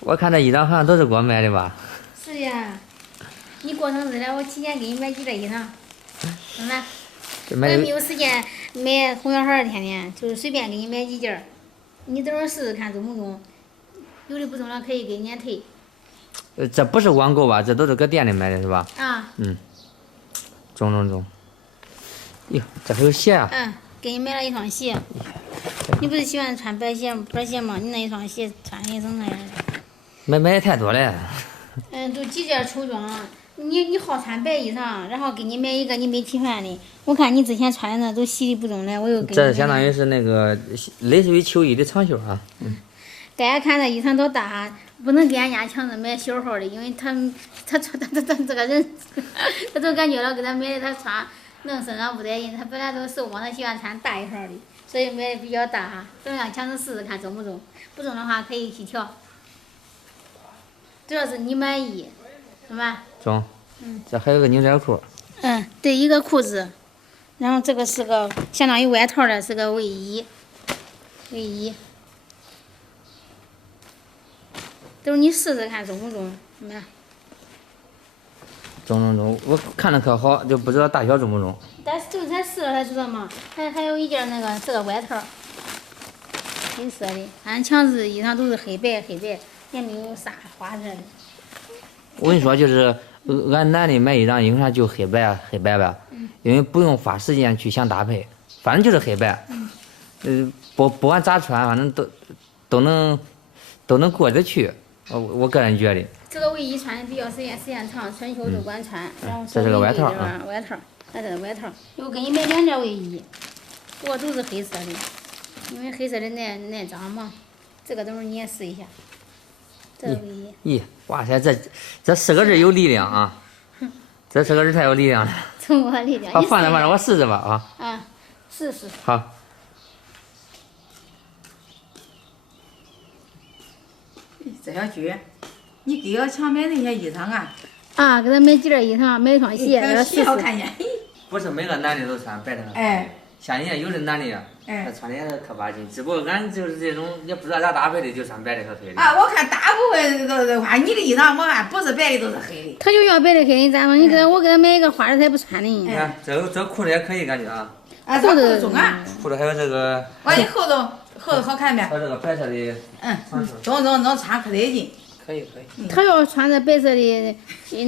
我看这衣裳好像都是给我买的吧？是呀，你过生日了，我提前给你买几件衣裳，怎么？我也没有时间买红小孩天天就是随便给你买几件，你等会儿试试看中不中，有的不中了可以给你免退。这不是网购吧？这都是搁店里买的是吧？啊。中。哟，这还有鞋啊！给你买了一双鞋。你不是喜欢穿白鞋吗？你那一双鞋穿也成那样的。买的太多了。都几件抽装。你好穿白衣裳，然后给你买一个你没提换的。我看你之前穿的那都洗的不中了，我又给你。这相当于是那个类似于秋衣的长袖啊。大家看这衣裳多大，不能给俺家强子买小号的，因为他这个人，他总感觉了给他买的他穿弄身上不得劲，他本来都瘦嘛，他喜欢穿大一号的，所以买的比较大哈。等让强子试试看中不中，不中的话可以一起调。主要是你满意，是吧？中。这还有个牛仔裤。对，一个裤子，然后这个是个相当于外套的，是个卫衣。都是你试试看中不中，怎么样？中，我看着可好，就不知道大小中不中。但是就是才试了才知道嘛。还有一件那个是个外套，黑色的，俺强子衣裳都是黑白，也没有啥花色的。我跟你说，就是俺男的买衣裳，为啥就黑白吧？因为不用花时间去想搭配，反正就是黑白。不管咋穿，反正都能过得去。我个人觉得。这个卫衣穿的比较时间长，春秋都管穿。然后这是个外套啊。外套，这是外套。我给你买2件卫衣，不过都是黑色的，因为黑色的耐脏嘛。这个等会儿你也试一下。这个卫衣。咦，哇塞，这4个字有力量啊！这4个字太有力量了。什么力量？好，放着，我试试吧啊。试试。好。这小菊，你给小强买那些衣裳啊？给他买几件衣裳，买一双鞋，让他试试。好看见。不是每个男的都穿白的。像人家有的男的呀，他穿的也是可巴劲，只不过俺就是这种也不知道咋搭配的，就穿白的和黑的。我看大部分都话，你的衣裳我看不是白的都是黑的。他就要白的黑的，咋弄？我给他买一个花的，他也不穿的。你看这裤子也可以，感觉啊。裤子中裤子还有这个。完你后头好看没？还有这个白色的。中穿可得劲。可以。他要穿着白色的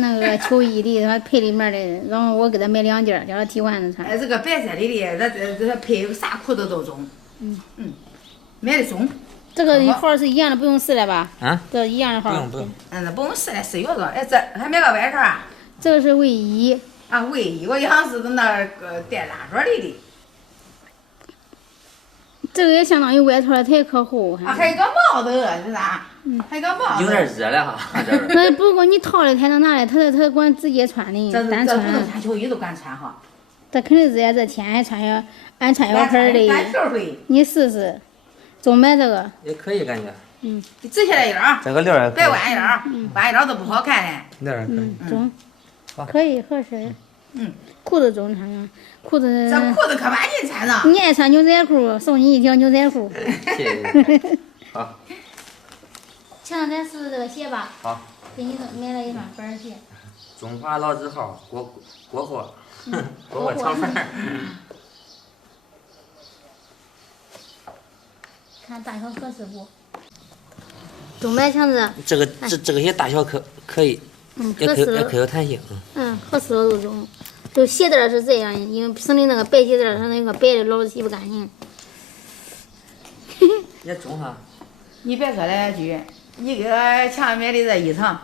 那个秋衣的，他配里面的，然后我给他买2件，叫他替换着穿。这个白色的这配啥裤子都中。买的中。这个号是一样的，不用试了吧？这一样的号。不用。那不用试了，试药了。这还买个外套啊？这个是卫衣。卫衣，我想是那个带拉环的。这个也相当于外套，它也可厚。还有个帽子是啥？还有个帽子。有点热了哈。那不过你套的才能拿来，他管直接穿的，单穿。这不能穿秋衣都敢穿哈。他肯定是在这天还穿小孩的。单条的。你试试，总买这个。也可以感觉。直下来腰。这个料也可以。别弯腰，弯腰都不好看嘞。料也可以。中。可以合适。裤子中穿，裤子。这裤子可把劲穿上。你爱穿牛仔裤，送你一条牛仔裤。谢谢。好。强咱试试这个鞋吧。好。给你买了一双板鞋。中华老字号国货长粉。看大小合适不？中买强子。这个鞋大小可以。也可有弹性。合适了都中。就鞋带是这样，因为省的那个白鞋带它那个白的老是洗不干净。也中哈。你别说了，菊，你给强买的这衣裳，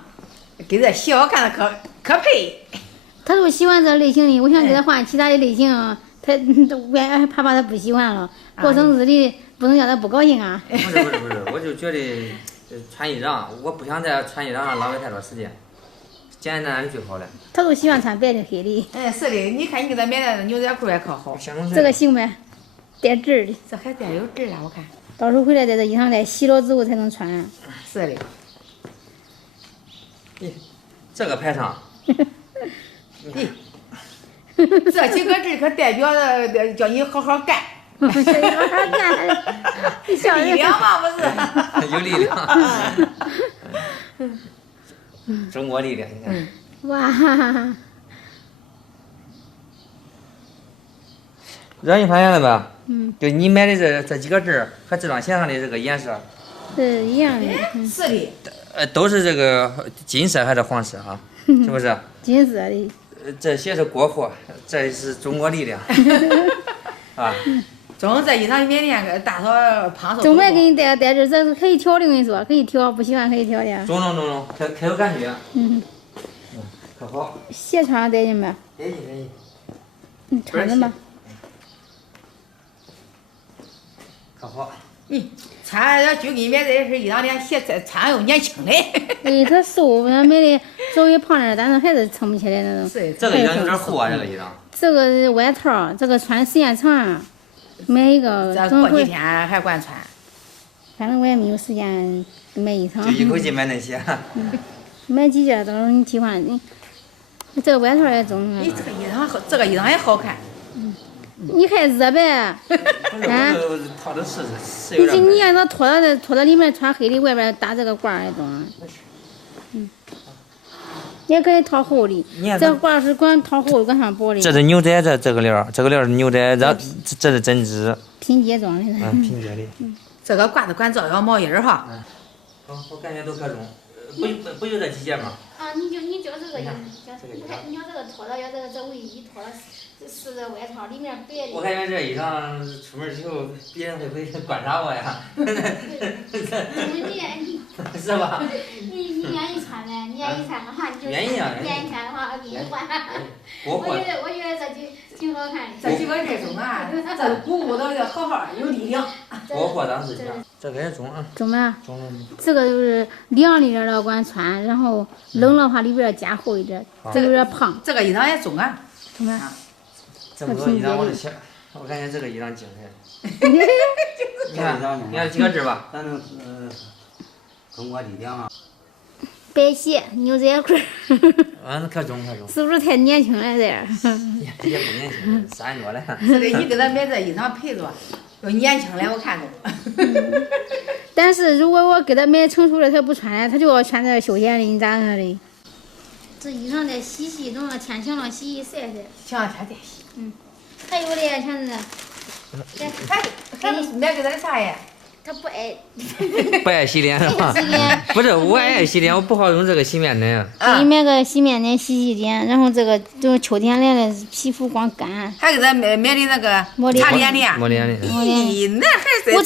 跟这鞋我看着可配。他就喜欢这类型的，我想给他换其他的类型，他怕他不喜欢了。过生日的不能叫他不高兴啊。不是，我就觉得穿衣裳，我不想在穿衣裳上浪费太多时间。简单最好了。他都喜欢穿白的黑的。是的，你看你给他买的牛仔裤也可好。这个行呗，带褶的。这还带有褶啊，我看。到时候回来在这衣裳再洗了之后才能穿。是的。这个排上。这几个字可代表着叫你好好干。好好干。力量嘛不是。有力量。中国力量，你看。哇，让你发现了吧？嗯，就你买的这几个针儿和这张鞋上的这个颜色，是一样的，是的，都是这个金色还是黄色啊？是不是？金色的。这些是国货，这是中国力量，啊。中这衣裳里面那个大嫂胖瘦。中买给你带这，这是可以调的，我跟你说，可以调，不喜欢可以调的。中，可有感觉。可好。鞋穿上带劲呗。带劲。穿着吧。可好。穿要就给你买这身衣裳的鞋，穿又年轻嘞。对，他瘦，我买的稍微胖点，但是还是撑不起来那种。是。这个衣裳有点厚啊，这个衣裳。这个是外套，这个穿时间长，买一个。这过几天还管穿。反正我也没有时间买衣裳。就一口气买那些。买几件，到时候你替换你。这个外套也中。这个衣裳也好看。你还热呗？不是，我套着试试，有点。你让它脱到里面穿黑的，外边搭这个褂儿也中。也可以套厚的，这个褂是管套厚的，管上薄的。这是牛仔这个料，这个料是牛仔，这是针织。拼接装的。拼接的。这个褂子管照腰毛衣儿哈。我感觉都可中，不就这几件吗？啊，你就这个，你要这个脱了，要这卫衣脱了，是这外套里面白的。我感觉这衣裳出门之后，别人会不会观察我呀？是吧？你愿意穿呗？你愿意穿的话，你就愿意啊。愿意穿的话，我给你换。我觉得这就挺好看的。这几个人中啊，这鼓舞的要好好有力量。国货当时这个也中啊。中吗？中了。这个就是凉一点的管穿，然后冷的话里边加厚一点，这有点胖。这个衣裳也中啊。中啊。这么多衣裳我就想，我感觉这个衣裳精神。你看几个字吧？反正中国力量啊。白鞋牛仔裤。可中。是不是太年轻了点儿？也不年轻，30多了。是的，你给他买这衣裳配着，要年轻了我看中。但是如果我给他买成熟的，他不穿了，他就要穿这休闲的，你咋弄的？这衣裳得洗，等到天晴了洗晒。晴天再洗。还有的全是。还买给他的啥呀？他不爱。不爱洗脸是吧？洗脸。不是，我爱洗脸，我不好用这个洗面奶。给你买个洗面奶洗脸，然后这个就是秋天来了，皮肤光干。还给他买的那个擦脸的。抹脸的。咦，那还是。我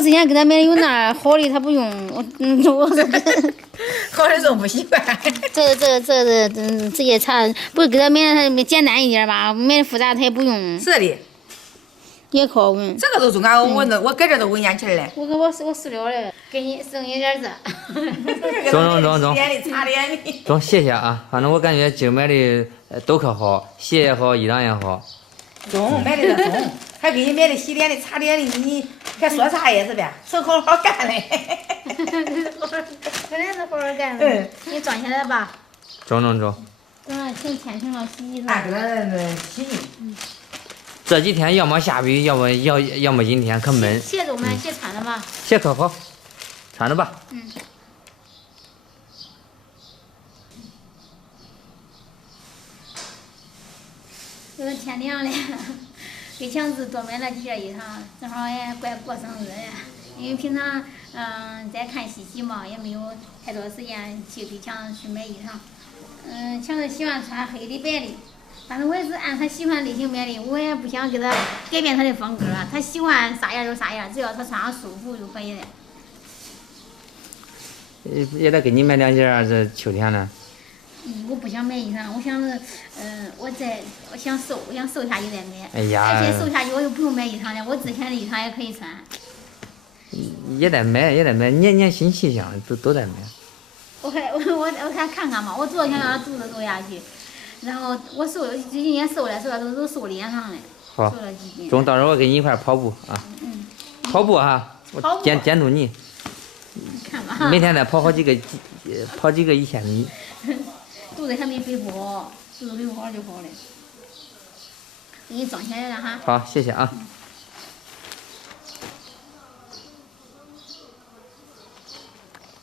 之前给他买的有那好的，他不用。我好的都不喜欢。这些擦不是给他买的简单一点吧？买的复杂他也不用。是的。也可闻。这个都中啊！我搁这都闻烟气了。我塑料的，给你剩一点这。中。脸的擦脸的。中，谢谢啊！反正我感觉今儿买的都可好，鞋也好，衣裳也好。中，买的中，还给你买的洗脸的、擦脸的，你还说啥呀？是呗？是好好干嘞。本来是好好干的。你装起来吧。中。等了天晴了洗衣裳。俺给他洗。这几天要么下雨，要么阴天，可闷。鞋中吗？鞋穿了吧？鞋可好，穿着吧。这个天凉了，给强子多买了几件衣裳，正好也快过生日了。因为平常在看戏剧嘛，也没有太多时间去给强子去买衣裳。强子喜欢穿黑的白的。反正我也是按他喜欢类型买的，我也不想给他改变他的风格，他喜欢啥样就啥样，只要他穿上舒服就可以了。也得给你买2件啊，这秋天了。我不想买衣裳，我想是，我想瘦下去再买。哎呀。而且瘦下去我又不用买衣裳了，我之前的衣裳也可以穿。也得买，年新气象都得买。我还看看嘛，我主要想让他肚子瘦下去。然后我最近也瘦了都瘦脸上了。好。瘦了几斤。中，到时候我跟你一块跑步啊。跑步哈，我监督你。看吧。每天得跑几个1000米。肚子还没恢复好，肚子恢复好就好了。给你装起来了哈。好，谢谢啊。